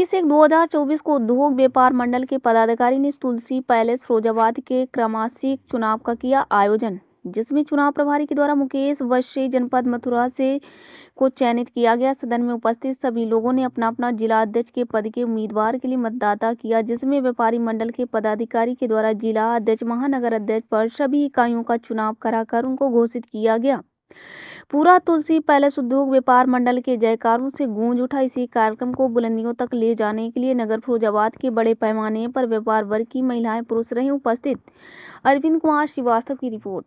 30/1/2024 को उद्योग व्यापार मंडल के पदाधिकारी ने तुलसी पैलेस फिरोजाबाद के क्रमांकित चुनाव का किया आयोजन, जिसमें चुनाव प्रभारी के द्वारा मुकेश वैश्य जनपद मथुरा से को चयनित किया गया। सदन में उपस्थित सभी लोगों ने अपना अपना जिला अध्यक्ष के पद के उम्मीदवार के लिए मतदाता किया, जिसमें व्यापारी मंडल के पदाधिकारी के द्वारा जिला अध्यक्ष, महानगर अध्यक्ष पर सभी इकाइयों का चुनाव कराकर उनको घोषित किया गया। पूरा तुलसी पैलेस उद्योग व्यापार मंडल के जयकारों से गूंज उठा। इसी कार्यक्रम को बुलंदियों तक ले जाने के लिए नगर फिरोजाबाद के बड़े पैमाने पर व्यापार वर्ग की महिलाएं पुरुष रहे उपस्थित। अरविंद कुमार श्रीवास्तव की रिपोर्ट।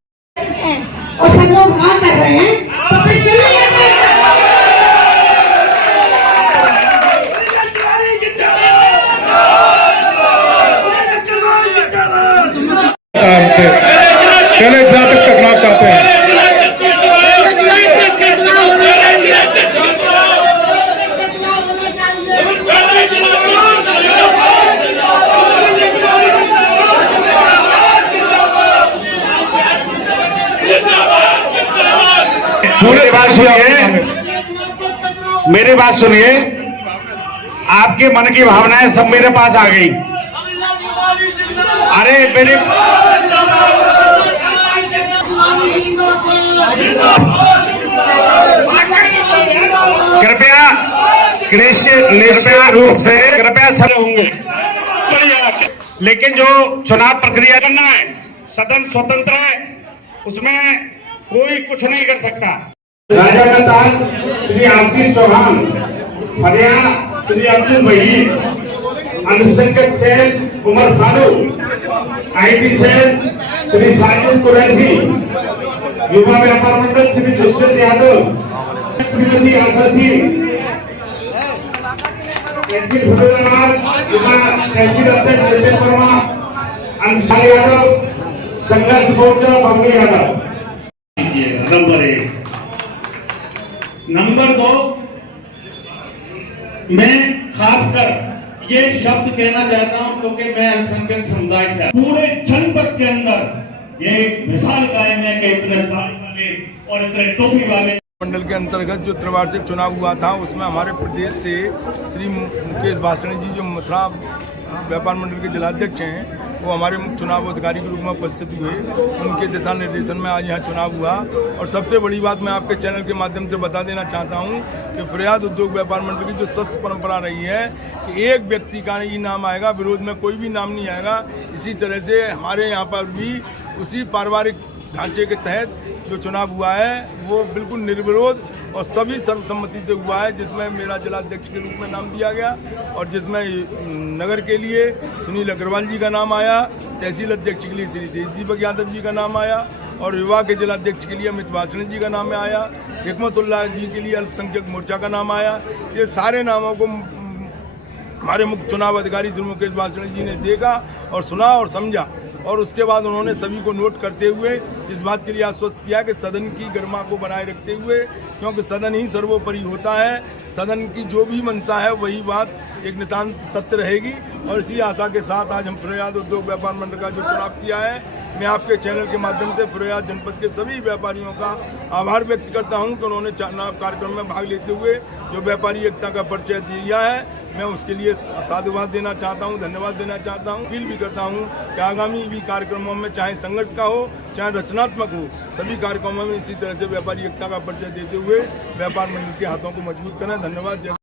और सब लोग हाँ कर रहे हैं तो फिर चले जातिज का चुनाव चाहते हैं। मेरी बात सुनिए, आपके मन की भावनाएं सब मेरे पास आ गई। अरे मेरी कृपया निश्चित रूप से कृपया सर होंगे, लेकिन जो चुनाव प्रक्रिया करना है, सदन स्वतंत्र है, उसमें कोई कुछ नहीं कर सकता। राजा का ताज श्री आशीष चौहान, फरिया श्री अब्दुल वहीद, अनुसंख्यक cell Umar Farooq, IT cell Shri Sajid Qureshi, युवा व्यापार मंडल श्री दुष्यंत यादव, श्रीमती आशा सिंह, तहसील फिरोजाबाद युवा तहसील अध्यक्ष नितिन वर्मा, अंशाल यादव, संघर्ष मोर्चा बबलू यादव। नंबर 1। नंबर 2, मैं खासकर ये शब्द कहना चाहता हूं क्योंकि मैं अल्पसंख्यक समुदाय से पूरे जनपद के अंदर ये मिसाल कायम है कि इतने दाढ़ी वाले और इतने टोपी वाले मंडल के अंतर्गत जो त्रैवार्षिक चुनाव हुआ था, उसमें हमारे प्रदेश से श्री मुकेश वासणी जी जो मथुरा व्यापार मंडल के जिलाध्यक्ष हैं, वो हमारे मुख्य चुनाव अधिकारी के रूप में उपस्थित हुए। उनके दिशा निर्देशन में आज यहाँ चुनाव हुआ। और सबसे बड़ी बात मैं आपके चैनल के माध्यम से बता देना चाहता हूँ कि फिरोजाबाद उद्योग व्यापार मंडल की जो स्वस्थ परंपरा रही है कि एक व्यक्ति का ही नाम आएगा, विरोध में कोई भी नाम नहीं आएगा। इसी तरह से हमारे यहाँ पर भी उसी पारिवारिक ढांचे के तहत जो चुनाव हुआ है वो बिल्कुल निर्विरोध और सभी सर्वसम्मति से हुआ है, जिसमें मेरा जिलाध्यक्ष के रूप में नाम दिया गया और जिसमें नगर के लिए सुनील अग्रवाल जी का नाम आया, तहसील अध्यक्ष के लिए श्री देशदीपक यादव जी का नाम आया और युवा के जिलाध्यक्ष के लिए अमित वासणी जी का नाम आया, हिकमतुल्लाह जी के लिए अल्पसंख्यक मोर्चा का नाम आया। ये सारे नामों को हमारे मुख्य चुनाव अधिकारी श्री मुकेश वासणी जी ने देखा और सुना और समझा और उसके बाद उन्होंने सभी को नोट करते हुए इस बात के लिए आश्वस्त किया कि सदन की गरिमा को बनाए रखते हुए, क्योंकि सदन ही सर्वोपरि होता है, सदन की जो भी मंशा है वही बात एक नितांत सत्य रहेगी। और इसी आशा के साथ आज हम फिरोजाबाद उद्योग व्यापार मंडल का जो चुनाव किया है, मैं आपके चैनल के माध्यम से फिरोजाबाद जनपद के सभी व्यापारियों का आभार व्यक्त करता हूं कि उन्होंने चुनाव कार्यक्रम में भाग लेते हुए जो व्यापारी एकता का परिचय दिया है, मैं उसके लिए साधुवाद देना चाहता हूं, धन्यवाद देना चाहता हूं। अपील भी करता हूं कि आगामी भी कार्यक्रमों में चाहे संघर्ष का हो चाहे रचनात्मक हो, सभी कार्यक्रमों में इसी तरह से व्यापारी एकता का परिचय देते हुए व्यापार मंडल के हाथों को मजबूत करें। धन्यवाद।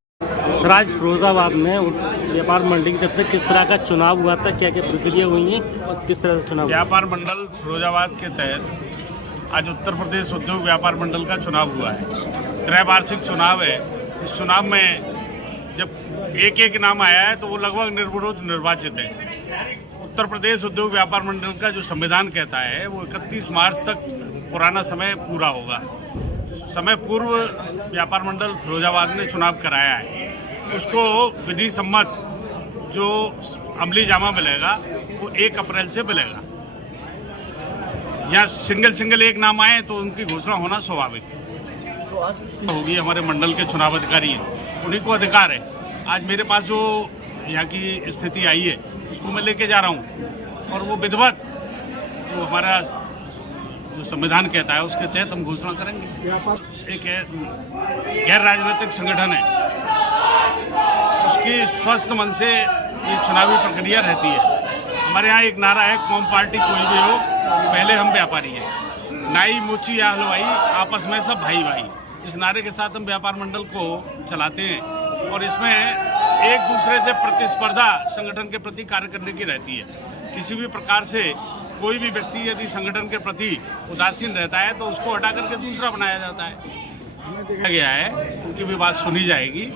आज फिरोजाबाद में व्यापार मंडल की तरफ से किस तरह का चुनाव हुआ था, क्या क्या प्रक्रिया हुई है, किस तरह से चुनाव? व्यापार मंडल फिरोजाबाद के तहत आज उत्तर प्रदेश उद्योग व्यापार मंडल का चुनाव हुआ है। त्रैवार्षिक चुनाव है। इस चुनाव में जब एक नाम आया है तो वो लगभग निर्विरोध निर्वाचित है। उत्तर प्रदेश उद्योग व्यापार मंडल का जो संविधान कहता है वो 31 मार्च तक पुराना समय पूरा होगा। समय पूर्व व्यापार मंडल फिरोजाबाद ने चुनाव कराया है, उसको विधि सम्मत जो अमली जामा मिलेगा वो 1 अप्रैल से मिलेगा। यहाँ सिंगल एक नाम आए तो उनकी घोषणा होना स्वाभाविक है। होगी हमारे मंडल के चुनाव अधिकारी हैं, उन्हीं को अधिकार है। आज मेरे पास जो यहाँ की स्थिति आई है उसको मैं लेके जा रहा हूँ और वो विधिवत जो हमारा जो संविधान कहता है उसके तहत हम घोषणा करेंगे। एक गैर राजनीतिक संगठन है उसकी स्वस्थ मन से ये चुनावी प्रक्रिया रहती है। हमारे यहाँ एक नारा है, कौम पार्टी कोई भी हो, पहले हम व्यापारी हैं। नाई मोची या हलवाई, आपस में सब भाई भाई। इस नारे के साथ हम व्यापार मंडल को चलाते हैं और इसमें एक दूसरे से प्रतिस्पर्धा संगठन के प्रति कार्य करने की रहती है। किसी भी प्रकार से कोई भी व्यक्ति यदि संगठन के प्रति उदासीन रहता है तो उसको हटा करके दूसरा बनाया जाता है। देखा गया है, उनकी भी बात सुनी जाएगी।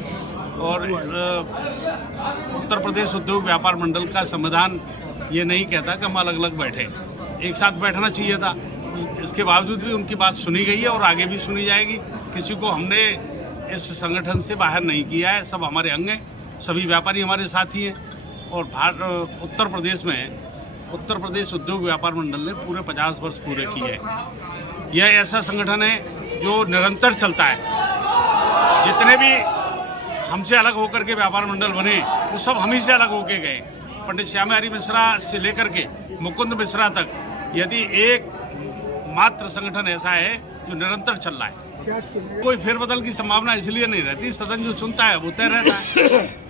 और उत्तर प्रदेश उद्योग व्यापार मंडल का संविधान ये नहीं कहता कि हम अलग अलग बैठे, एक साथ बैठना चाहिए था। इसके बावजूद भी उनकी बात सुनी गई है और आगे भी सुनी जाएगी। किसी को हमने इस संगठन से बाहर नहीं किया है, सब हमारे अंग हैं, सभी व्यापारी हमारे साथी हैं। और उत्तर प्रदेश में उत्तर प्रदेश उद्योग व्यापार मंडल ने पूरे 50 वर्ष पूरे किए हैं। यह ऐसा संगठन है जो निरंतर चलता है। जितने भी हमसे अलग होकर के व्यापार मंडल बने वो सब हम ही से अलग होके गए। पंडित श्यामहरि मिश्रा से लेकर के मुकुंद मिश्रा तक, यदि एक मात्र संगठन ऐसा है जो निरंतर चल रहा है। कोई फेरबदल की संभावना इसलिए नहीं रहती, सदन जो चुनता है वो तय रहता है।